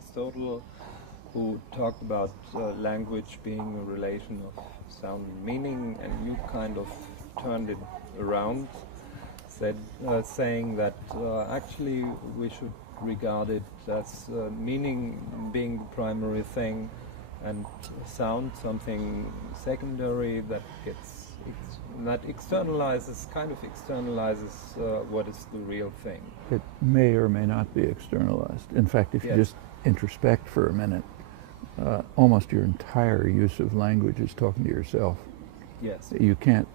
Aristotle, who talked about language being a relation of sound and meaning, and you kind of turned it around, saying that actually we should regard it as meaning being the primary thing, and sound something secondary that externalizes what is the real thing. It may or may not be externalized. In fact, if you just introspect for a minute, almost your entire use of language is talking to yourself. Yes. You can't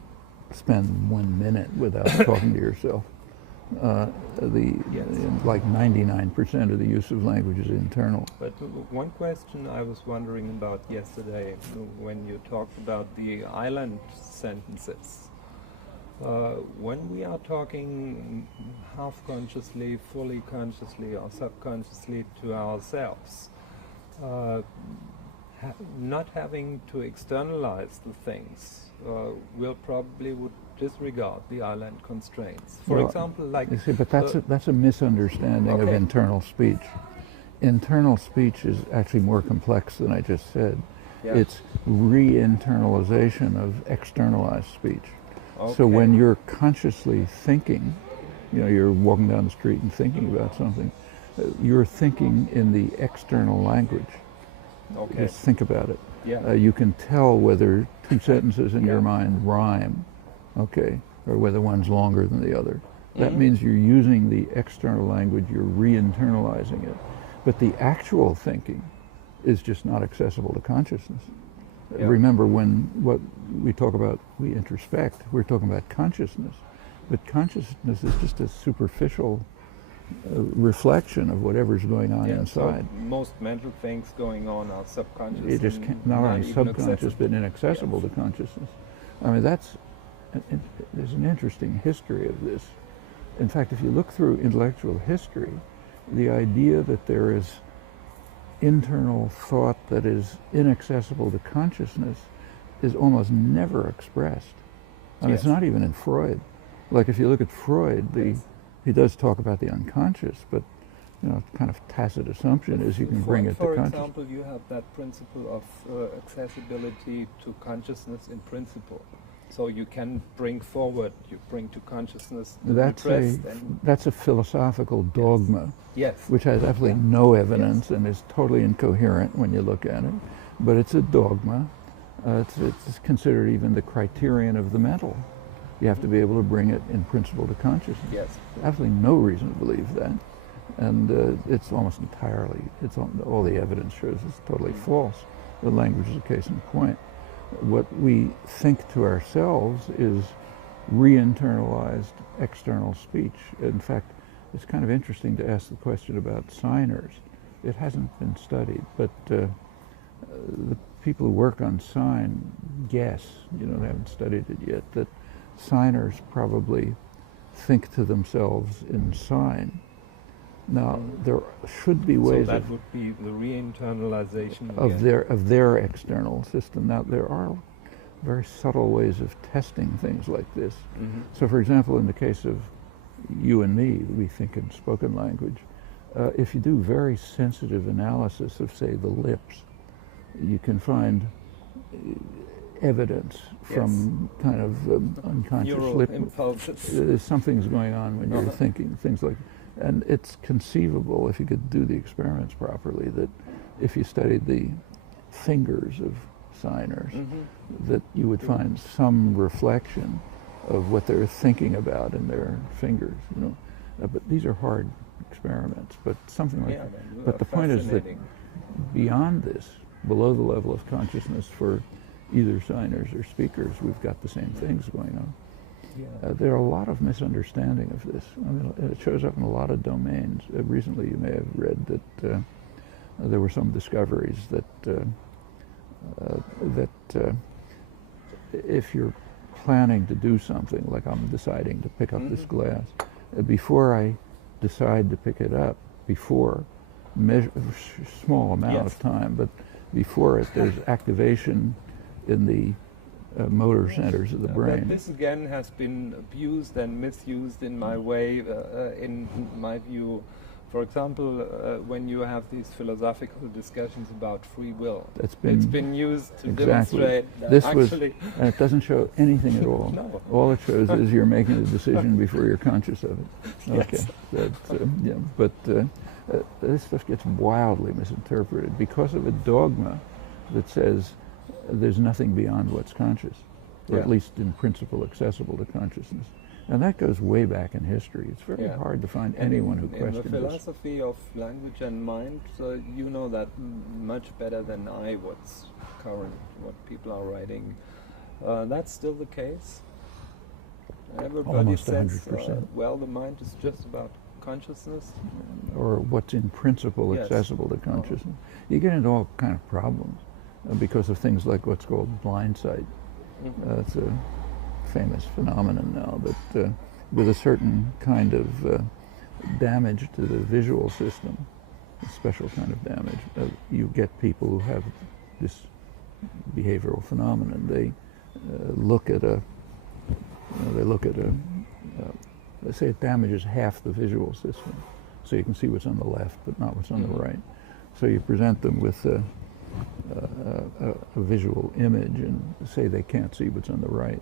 spend 1 minute without talking to yourself. Like 99% of the use of language is internal. But one question I was wondering about yesterday, when you talked about the island sentences, when we are talking half consciously, fully consciously, or subconsciously to ourselves, not having to externalize the things, we'll probably would disregard the island constraints. For example, like... You see, but that's a misunderstanding of internal speech. Internal speech is actually more complex than I just said. Yeah. It's re-internalization of externalized speech. Okay. So when you're consciously thinking, you're walking down the street and thinking about something, you're thinking in the external language. Okay. Just think about it. Yeah. You can tell whether two sentences in your mind rhyme, okay, or whether one's longer than the other. That means you're using the external language, you're re-internalizing it. But the actual thinking is just not accessible to consciousness. Yeah. Remember, what we talk about, we introspect, we're talking about consciousness. But consciousness is just a superficial reflection of whatever's going on inside. So most mental things going on are subconscious. It just not only subconscious, but inaccessible to consciousness. I mean, there's an interesting history of this. In fact, if you look through intellectual history, the idea that there is internal thought that is inaccessible to consciousness is almost never expressed. I mean, it's not even in Freud. Like if you look at Freud, he does talk about the unconscious, but kind of tacit assumption is you can bring it to consciousness. For example, you have that principle of accessibility to consciousness in principle. So you can bring forward, you bring to consciousness the that's a philosophical dogma, which has absolutely no evidence and is totally incoherent when you look at it. But it's a dogma. It's considered even the criterion of the mental. You have to be able to bring it in principle to consciousness. Yes. Absolutely no reason to believe that. And it's almost entirely, all the evidence shows it's totally false. The language is a case in point. What we think to ourselves is re-internalized external speech. In fact, it's kind of interesting to ask the question about signers. It hasn't been studied, but the people who work on sign guess, they haven't studied it yet, that signers probably think to themselves in sign. Now, there should be ways that would be the re-internalization of their external system. Now, there are very subtle ways of testing things like this. Mm-hmm. So, for example, in the case of you and me, we think in spoken language. If you do very sensitive analysis of, say, the lips, you can find evidence from kind of unconscious lip impulses. Something's going on when you're thinking, things like. And it's conceivable, if you could do the experiments properly, that if you studied the fingers of signers, that you would find some reflection of what they're thinking about in their fingers. But these are hard experiments. But something like that. But the point is that beyond this, below the level of consciousness for either signers or speakers, we've got the same things going on. Yeah. There are a lot of misunderstanding of this. I mean, it shows up in a lot of domains. Recently, you may have read that there were some discoveries that if you're planning to do something, like I'm deciding to pick up this glass, before I decide to pick it up, before small amount of time, but before it, there's activation in the motor centers of the brain. But this again has been abused and misused in my way, in my view. For example, when you have these philosophical discussions about free will, it's been used to exactly. demonstrate that This actually... and it doesn't show anything at all. No. All it shows is you're making a decision before you're conscious of it. Okay, Yes. that's, yeah. But this stuff gets wildly misinterpreted because of a dogma that says there's nothing beyond what's conscious, or at least in principle accessible to consciousness. And that goes way back in history. It's very hard to find anyone who questions this. In the philosophy of language and mind, so you know that much better than I, what's current, what people are writing. That's still the case. Everybody Almost says, 100%. well, the mind is just about consciousness. Or what's in principle accessible to consciousness. You get into all kind of problems because of things like what's called blind sight. It's a famous phenomenon now, but with a certain kind of damage to the visual system, a special kind of damage, you get people who have this behavioral phenomenon. They look at a, let's say it damages half the visual system, so you can see what's on the left but not what's on the right. So you present them with a visual image and say they can't see what's on the right.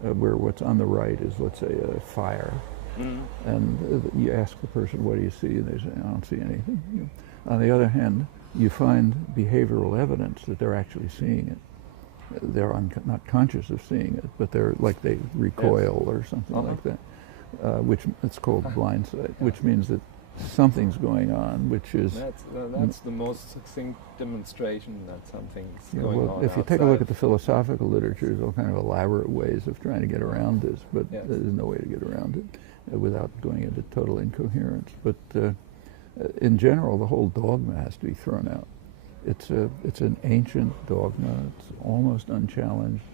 Where what's on the right is, let's say, a fire. And you ask the person, what do you see? And they say, I don't see anything. On the other hand, you find behavioral evidence that they're actually seeing it. They're not conscious of seeing it, but they're like they recoil or something like that, which it's called blind sight, which means that something's going on, which is... That's the most succinct demonstration that something's going on if you outside. take a look at the philosophical literature, there's all kind of elaborate ways of trying to get around this, but there's no way to get around it without going into total incoherence. But in general, the whole dogma has to be thrown out. It's an ancient dogma. It's almost unchallenged.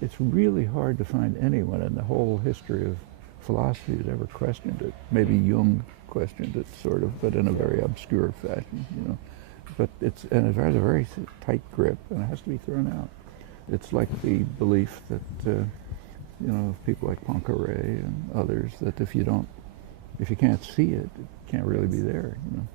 It's really hard to find anyone in the whole history of philosophy who's ever questioned it. Maybe Jung questioned it, sort of, but in a very obscure fashion, you know. But it has a very tight grip, and it has to be thrown out. It's like the belief that, you know, people like Poincaré and others, that if you can't see it, it can't really be there, you know.